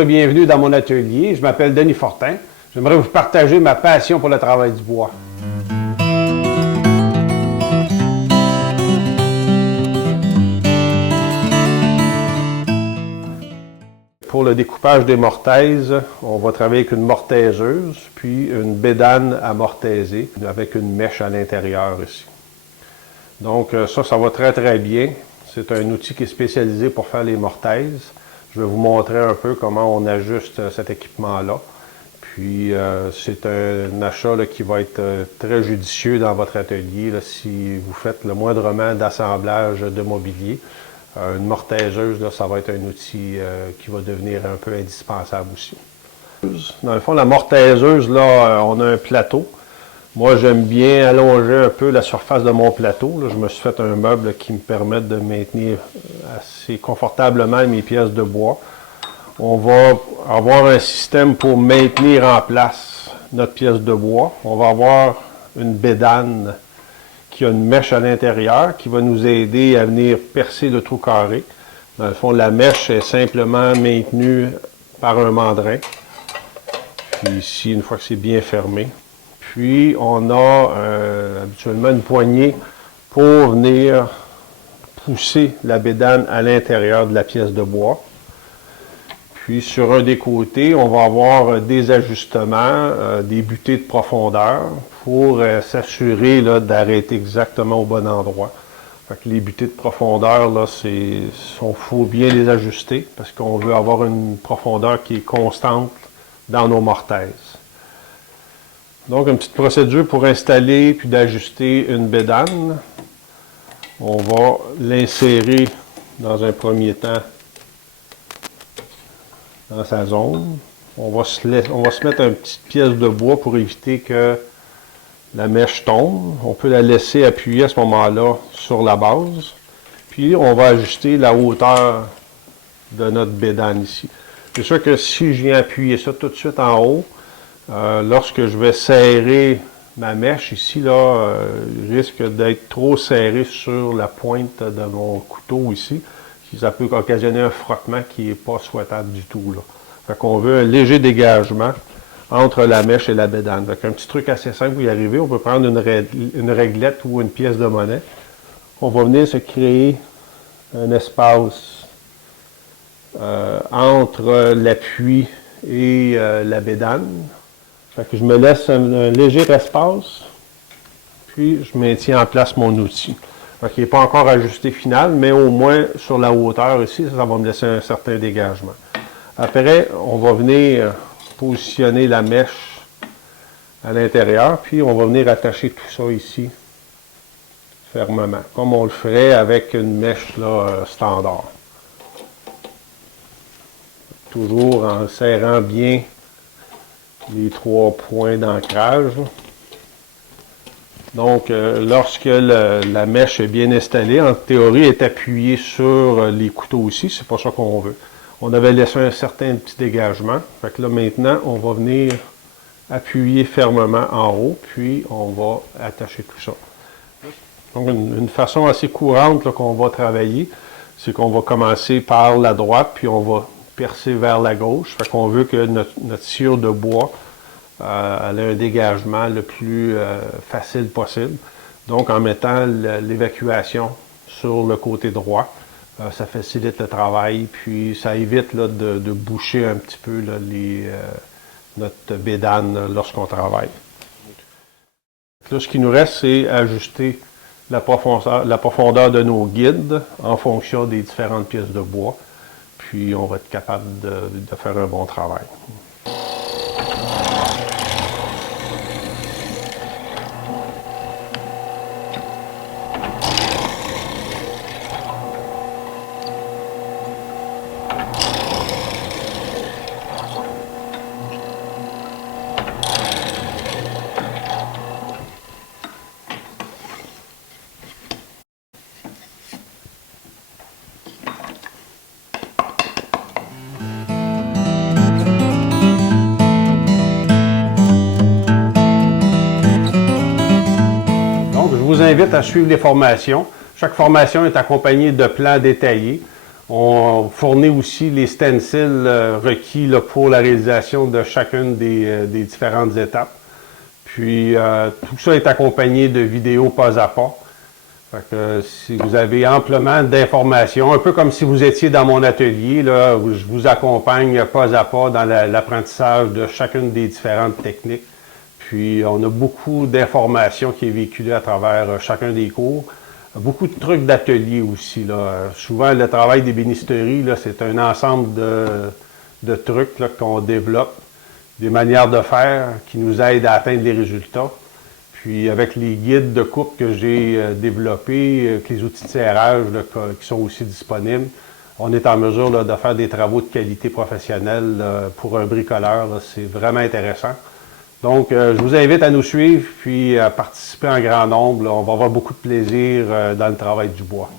Bonjour et bienvenue dans mon atelier. Je m'appelle Denis Fortin. J'aimerais vous partager ma passion pour le travail du bois. Pour le découpage des mortaises, on va travailler avec une mortaiseuse, puis une bédane à mortaiser avec une mèche à l'intérieur ici. Donc ça va très bien. C'est un outil qui est spécialisé pour faire les mortaises. Je vais vous montrer un peu comment on ajuste cet équipement-là. Puis c'est un achat là, qui va être très judicieux dans votre atelier là, si vous faites le moindrement d'assemblage de mobilier. Une mortaiseuse, là, ça va être un outil qui va devenir un peu indispensable aussi. Dans le fond, la mortaiseuse, là, on a un plateau. Moi, j'aime bien allonger un peu la surface de mon plateau. Là, je me suis fait un meuble qui me permet de maintenir assez confortablement mes pièces de bois. On va avoir un système pour maintenir en place notre pièce de bois. On va avoir une bédane qui a une mèche à l'intérieur qui va nous aider à venir percer le trou carré. Dans le fond, la mèche est simplement maintenue par un mandrin. Puis ici, une fois que c'est bien fermé. Puis, on a habituellement une poignée pour venir pousser la bédane à l'intérieur de la pièce de bois. Puis, sur un des côtés, on va avoir des ajustements, des butées de profondeur pour s'assurer d'arrêter exactement au bon endroit. Fait que les butées de profondeur, là, faut bien les ajuster parce qu'on veut avoir une profondeur qui est constante dans nos mortaises. Donc, une petite procédure pour installer puis d'ajuster une bédane. On va l'insérer dans un premier temps dans sa zone. On va se mettre une petite pièce de bois pour éviter que la mèche tombe. On peut la laisser appuyer à ce moment-là sur la base. Puis, on va ajuster la hauteur de notre bédane ici. C'est sûr que si je viens appuyer ça tout de suite en haut, lorsque je vais serrer ma mèche ici, là, je risque d'être trop serré sur la pointe de mon couteau ici. Ça peut occasionner un frottement qui n'est pas souhaitable du tout. Là. Fait qu'on veut un léger dégagement entre la mèche et la bédane. Fait qu'un petit truc assez simple pour y arriver, on peut prendre une réglette ou une pièce de monnaie. On va venir se créer un espace entre l'appui et la bédane. Fait que je me laisse un léger espace, puis je maintiens en place mon outil. Fait qu'il n'est pas encore ajusté final, mais au moins sur la hauteur ici, ça va me laisser un certain dégagement. Après, on va venir positionner la mèche à l'intérieur, puis on va venir attacher tout ça ici fermement, comme on le ferait avec une mèche là, standard. Toujours en serrant bien les 3 points d'ancrage. Donc, lorsque la mèche est bien installée, en théorie, elle est appuyée sur les couteaux aussi. C'est pas ça qu'on veut. On avait laissé un certain petit dégagement. Fait que là, maintenant, on va venir appuyer fermement en haut, puis on va attacher tout ça. Donc, une façon assez courante qu'on va travailler, c'est qu'on va commencer par la droite, puis on va percer vers la gauche. Fait qu'on veut que notre sciure de bois elle a un dégagement le plus facile possible. Donc, en mettant l'évacuation sur le côté droit, ça facilite le travail, puis ça évite là, de boucher un petit peu là, notre bédane lorsqu'on travaille. Là, ce qui nous reste, c'est ajuster la profondeur de nos guides en fonction des différentes pièces de bois. Puis, on va être capable de faire un bon travail. Je vous invite à suivre les formations. Chaque formation est accompagnée de plans détaillés. On fournit aussi les stencils requis là, pour la réalisation de chacune des différentes étapes. Puis tout ça est accompagné de vidéos pas à pas. Fait que, si vous avez amplement d'informations, un peu comme si vous étiez dans mon atelier, là, où je vous accompagne pas à pas dans l'apprentissage de chacune des différentes techniques. Puis on a beaucoup d'informations qui est véhiculée à travers chacun des cours. Beaucoup de trucs d'atelier aussi. Là. Souvent, le travail d'ébénisterie, c'est un ensemble de trucs qu'on développe, des manières de faire qui nous aident à atteindre les résultats. Puis avec les guides de coupe que j'ai développés, avec les outils de serrage là, qui sont aussi disponibles, on est en mesure là, de faire des travaux de qualité professionnelle pour un bricoleur. C'est vraiment intéressant. Donc, je vous invite à nous suivre puis à participer en grand nombre. Là. On va avoir beaucoup de plaisir dans le travail du bois.